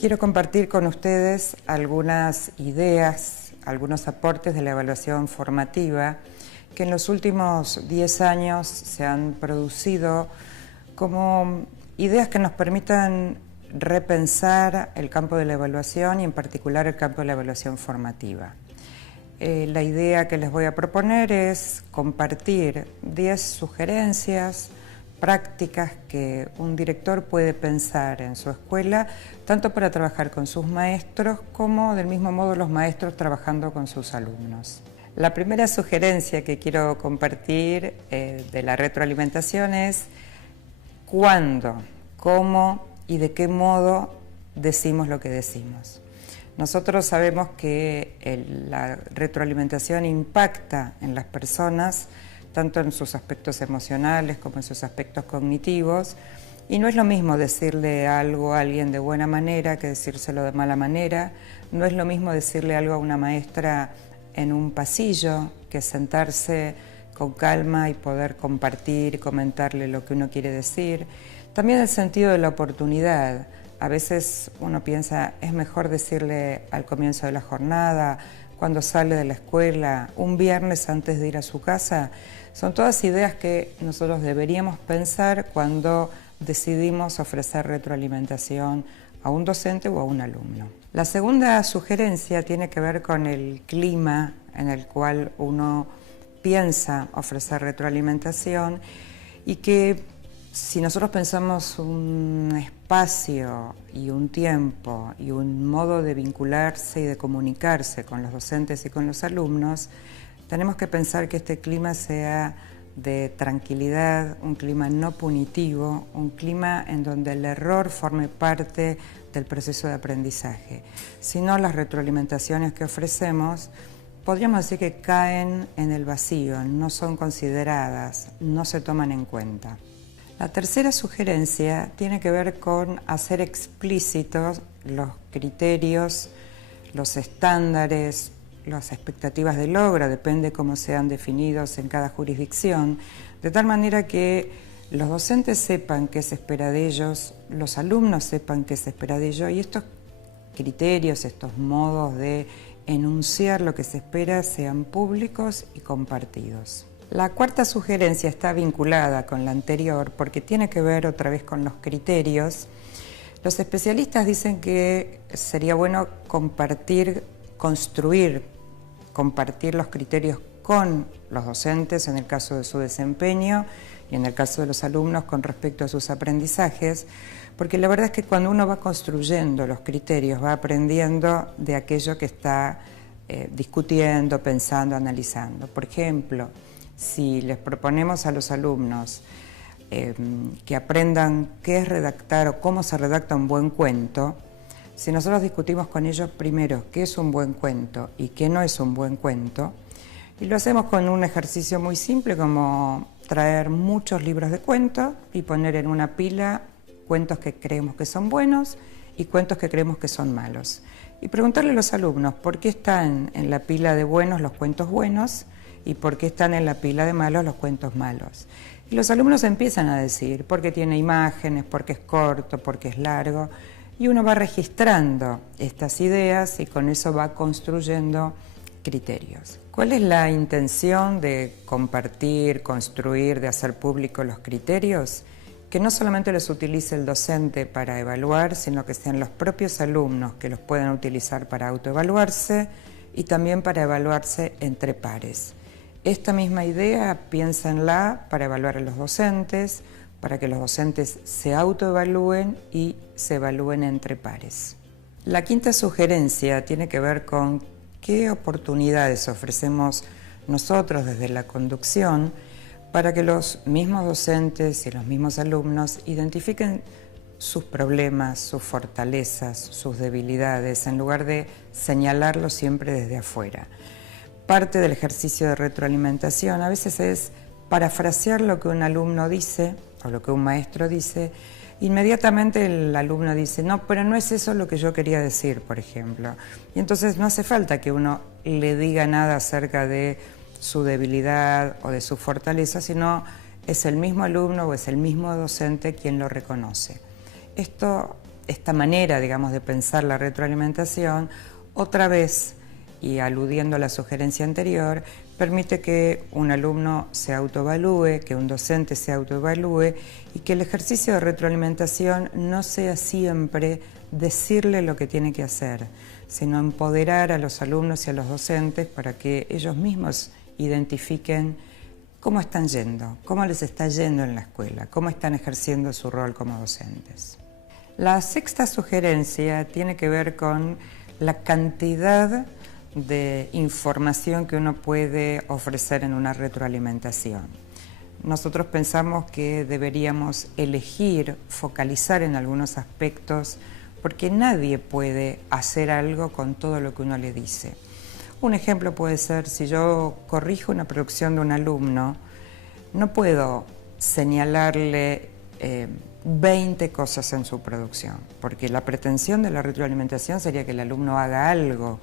quiero compartir con ustedes algunas ideas, algunos aportes de la evaluación formativa que en los últimos 10 años se han producido como ideas que nos permitan repensar el campo de la evaluación y en particular el campo de la evaluación formativa. La idea que les voy a proponer es compartir 10 sugerencias prácticas que un director puede pensar en su escuela, tanto para trabajar con sus maestros como del mismo modo los maestros trabajando con sus alumnos. La primera sugerencia que quiero compartir de la retroalimentación es cuándo, cómo y de qué modo decimos lo que decimos. Nosotros sabemos que la retroalimentación impacta en las personas, tanto en sus aspectos emocionales como en sus aspectos cognitivos, y no es lo mismo decirle algo a alguien de buena manera que decírselo de mala manera, no es lo mismo decirle algo a una maestra en un pasillo que sentarse con calma y poder compartir y comentarle lo que uno quiere decir. También el sentido de la oportunidad. A veces uno piensa, es mejor decirle al comienzo de la jornada, cuando sale de la escuela, un viernes antes de ir a su casa. Son todas ideas que nosotros deberíamos pensar cuando decidimos ofrecer retroalimentación a un docente o a un alumno. La segunda sugerencia tiene que ver con el clima en el cual uno piensa ofrecer retroalimentación y que si nosotros pensamos un espacio y un tiempo y un modo de vincularse y de comunicarse con los docentes y con los alumnos, tenemos que pensar que este clima sea de tranquilidad, un clima no punitivo, un clima en donde el error forme parte del proceso de aprendizaje. Si no, las retroalimentaciones que ofrecemos podríamos decir que caen en el vacío, no son consideradas, no se toman en cuenta. La tercera sugerencia tiene que ver con hacer explícitos los criterios, los estándares, las expectativas de logro, depende cómo sean definidos en cada jurisdicción, de tal manera que los docentes sepan qué se espera de ellos, los alumnos sepan qué se espera de ellos y estos criterios, estos modos de enunciar lo que se espera sean públicos y compartidos. La cuarta sugerencia está vinculada con la anterior porque tiene que ver otra vez con los criterios. Los especialistas dicen que sería bueno compartir los criterios con los docentes en el caso de su desempeño y en el caso de los alumnos con respecto a sus aprendizajes, porque la verdad es que cuando uno va construyendo los criterios va aprendiendo de aquello que está discutiendo, pensando, analizando. Por ejemplo, si les proponemos a los alumnos que aprendan qué es redactar o cómo se redacta un buen cuento, si nosotros discutimos con ellos primero qué es un buen cuento y qué no es un buen cuento, y lo hacemos con un ejercicio muy simple como traer muchos libros de cuentos y poner en una pila cuentos que creemos que son buenos y cuentos que creemos que son malos. Y preguntarle a los alumnos por qué están en la pila de buenos los cuentos buenos y por qué están en la pila de malos los cuentos malos. Y los alumnos empiezan a decir porque tiene imágenes, porque es corto, porque es largo, y uno va registrando estas ideas y con eso va construyendo criterios. ¿Cuál es la intención de compartir, construir, de hacer público los criterios? Que no solamente los utilice el docente para evaluar, sino que sean los propios alumnos que los puedan utilizar para autoevaluarse y también para evaluarse entre pares. Esta misma idea piénsenla para evaluar a los docentes, para que los docentes se autoevalúen y se evalúen entre pares. La quinta sugerencia tiene que ver con qué oportunidades ofrecemos nosotros desde la conducción para que los mismos docentes y los mismos alumnos identifiquen sus problemas, sus fortalezas, sus debilidades, en lugar de señalarlos siempre desde afuera. Parte del ejercicio de retroalimentación a veces es parafrasear lo que un alumno dice o lo que un maestro dice. Inmediatamente el alumno dice, no, pero no es eso lo que yo quería decir, por ejemplo. Y entonces no hace falta que uno le diga nada acerca de su debilidad o de su fortaleza, sino es el mismo alumno o es el mismo docente quien lo reconoce. Esto esta manera, digamos, de pensar la retroalimentación, otra vez, y aludiendo a la sugerencia anterior, permite que un alumno se autoevalúe, que un docente se autoevalúe y que el ejercicio de retroalimentación no sea siempre decirle lo que tiene que hacer, sino empoderar a los alumnos y a los docentes para que ellos mismos identifiquen cómo están yendo, cómo les está yendo en la escuela, cómo están ejerciendo su rol como docentes. La sexta sugerencia tiene que ver con la cantidad de información que uno puede ofrecer en una retroalimentación. Nosotros pensamos que deberíamos elegir, focalizar en algunos aspectos, porque nadie puede hacer algo con todo lo que uno le dice. Un ejemplo puede ser, si yo corrijo una producción de un alumno, no puedo señalarle 20 cosas en su producción, porque la pretensión de la retroalimentación sería que el alumno haga algo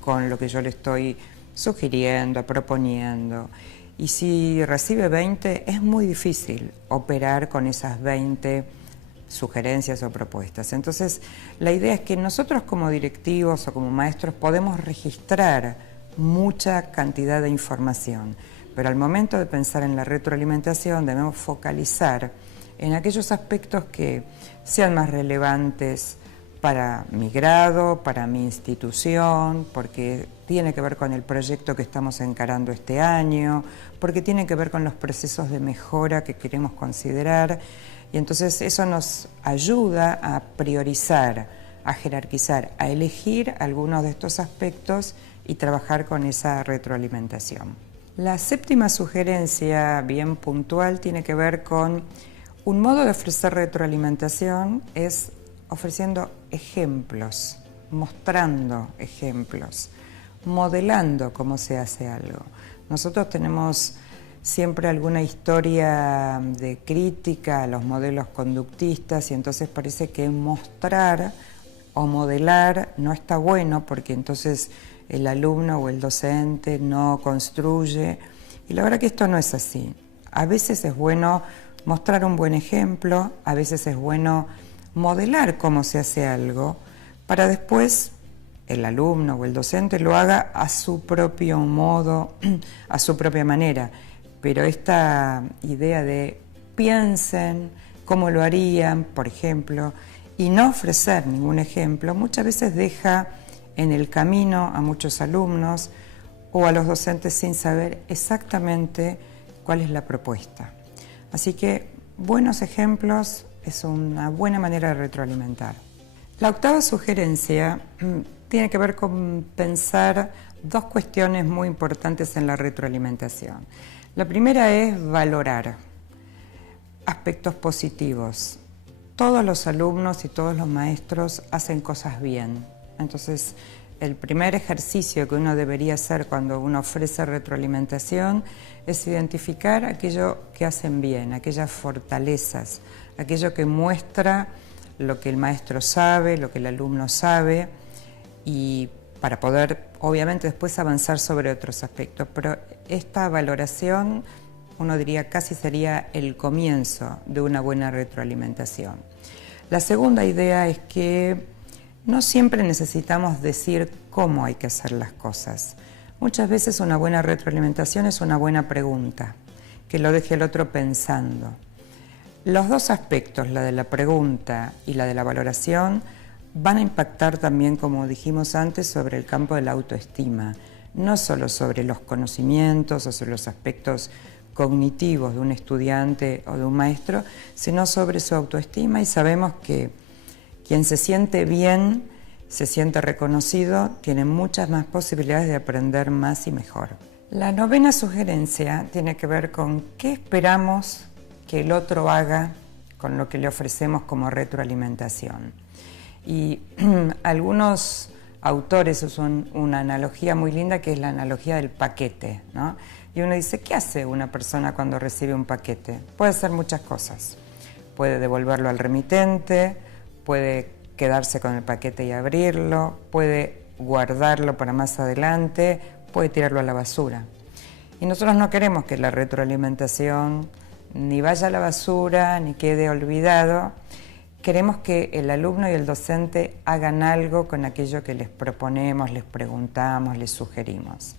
con lo que yo le estoy sugiriendo, proponiendo. Y si recibe 20, es muy difícil operar con esas 20 sugerencias o propuestas. Entonces, la idea es que nosotros como directivos o como maestros podemos registrar mucha cantidad de información, pero al momento de pensar en la retroalimentación debemos focalizar en aquellos aspectos que sean más relevantes para mi grado, para mi institución, porque tiene que ver con el proyecto que estamos encarando este año, porque tiene que ver con los procesos de mejora que queremos considerar, y entonces eso nos ayuda a priorizar, a jerarquizar, a elegir algunos de estos aspectos y trabajar con esa retroalimentación. La séptima sugerencia, bien puntual, tiene que ver con un modo de ofrecer retroalimentación, es ofreciendo ejemplos, mostrando ejemplos, modelando cómo se hace algo. Nosotros tenemos siempre alguna historia de crítica a los modelos conductistas y entonces parece que mostrar o modelar no está bueno porque entonces el alumno o el docente no construye. Y la verdad que esto no es así. A veces es bueno mostrar un buen ejemplo, a veces es bueno modelar cómo se hace algo para después el alumno o el docente lo haga a su propio modo, a su propia manera. Pero esta idea de piensen cómo lo harían, por ejemplo, y no ofrecer ningún ejemplo, muchas veces deja en el camino a muchos alumnos o a los docentes sin saber exactamente cuál es la propuesta. Así que buenos ejemplos es una buena manera de retroalimentar. La octava sugerencia tiene que ver con pensar dos cuestiones muy importantes en la retroalimentación. La primera es valorar aspectos positivos. Todos los alumnos y todos los maestros hacen cosas bien. Entonces, el primer ejercicio que uno debería hacer cuando uno ofrece retroalimentación es identificar aquello que hacen bien, aquellas fortalezas, aquello que muestra lo que el maestro sabe, lo que el alumno sabe, y para poder, obviamente, después avanzar sobre otros aspectos. Pero esta valoración, uno diría, casi sería el comienzo de una buena retroalimentación. La segunda idea es que no siempre necesitamos decir cómo hay que hacer las cosas. Muchas veces una buena retroalimentación es una buena pregunta, que lo deje el otro pensando. Los dos aspectos, la de la pregunta y la de la valoración, van a impactar también, como dijimos antes, sobre el campo de la autoestima, no solo sobre los conocimientos o sobre los aspectos cognitivos de un estudiante o de un maestro, sino sobre su autoestima, y sabemos que quien se siente bien, se siente reconocido, tiene muchas más posibilidades de aprender más y mejor. La novena sugerencia tiene que ver con qué esperamos que el otro haga con lo que le ofrecemos como retroalimentación. Y algunos autores usan una analogía muy linda que es la analogía del paquete, ¿no? Y uno dice, ¿qué hace una persona cuando recibe un paquete? Puede hacer muchas cosas. Puede devolverlo al remitente, puede quedarse con el paquete y abrirlo, puede guardarlo para más adelante, puede tirarlo a la basura. Y nosotros no queremos que la retroalimentación ni vaya a la basura, ni quede olvidado. queremos que el alumno y el docente hagan algo con aquello que les proponemos, les preguntamos, les sugerimos.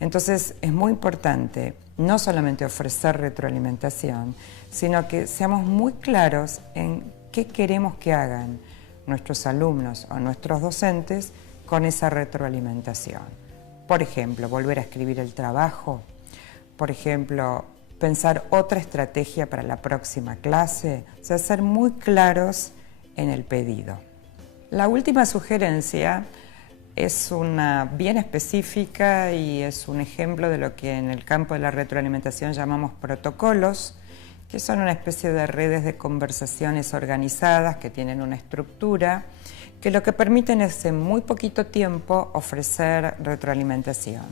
Entonces es muy importante no solamente ofrecer retroalimentación, sino que seamos muy claros en qué queremos que hagan nuestros alumnos o nuestros docentes con esa retroalimentación. Por ejemplo, volver a escribir el trabajo, por ejemplo, pensar otra estrategia para la próxima clase, o sea, ser muy claros en el pedido. La última sugerencia es una bien específica y es un ejemplo de lo que en el campo de la retroalimentación llamamos protocolos, que son una especie de redes de conversaciones organizadas que tienen una estructura, que lo que permiten es en muy poquito tiempo ofrecer retroalimentación.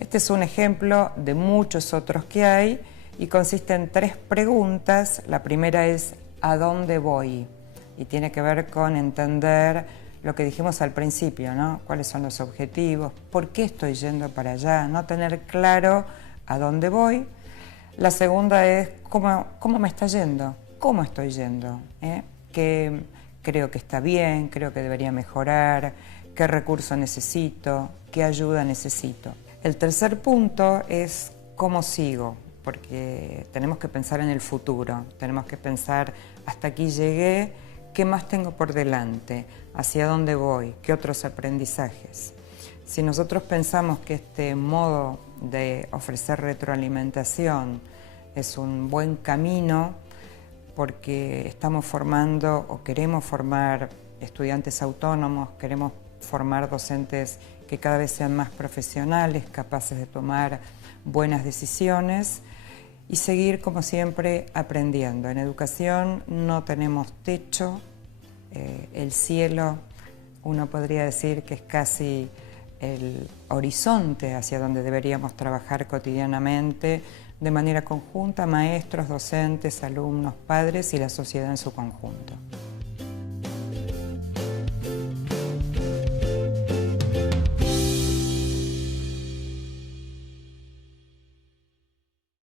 Este es un ejemplo de muchos otros que hay y consiste en 3 preguntas. La primera es ¿a dónde voy? Y tiene que ver con entender lo que dijimos al principio, ¿no? ¿Cuáles son los objetivos? ¿Por qué estoy yendo para allá? No tener claro a dónde voy. La segunda es ¿cómo me está yendo? ¿Cómo estoy yendo? ¿Qué creo que está bien? ¿Creo que debería mejorar? ¿Qué recurso necesito? ¿Qué ayuda necesito? El tercer punto es ¿cómo sigo? Porque tenemos que pensar en el futuro, tenemos que pensar hasta aquí llegué, ¿qué más tengo por delante? ¿Hacia dónde voy? ¿Qué otros aprendizajes? Si nosotros pensamos que este modo de ofrecer retroalimentación es un buen camino porque estamos formando o queremos formar estudiantes autónomos, queremos formar docentes que cada vez sean más profesionales, capaces de tomar buenas decisiones y seguir, como siempre, aprendiendo. En educación no tenemos techo, el cielo, uno podría decir que es casi el horizonte hacia donde deberíamos trabajar cotidianamente, de manera conjunta, maestros, docentes, alumnos, padres y la sociedad en su conjunto.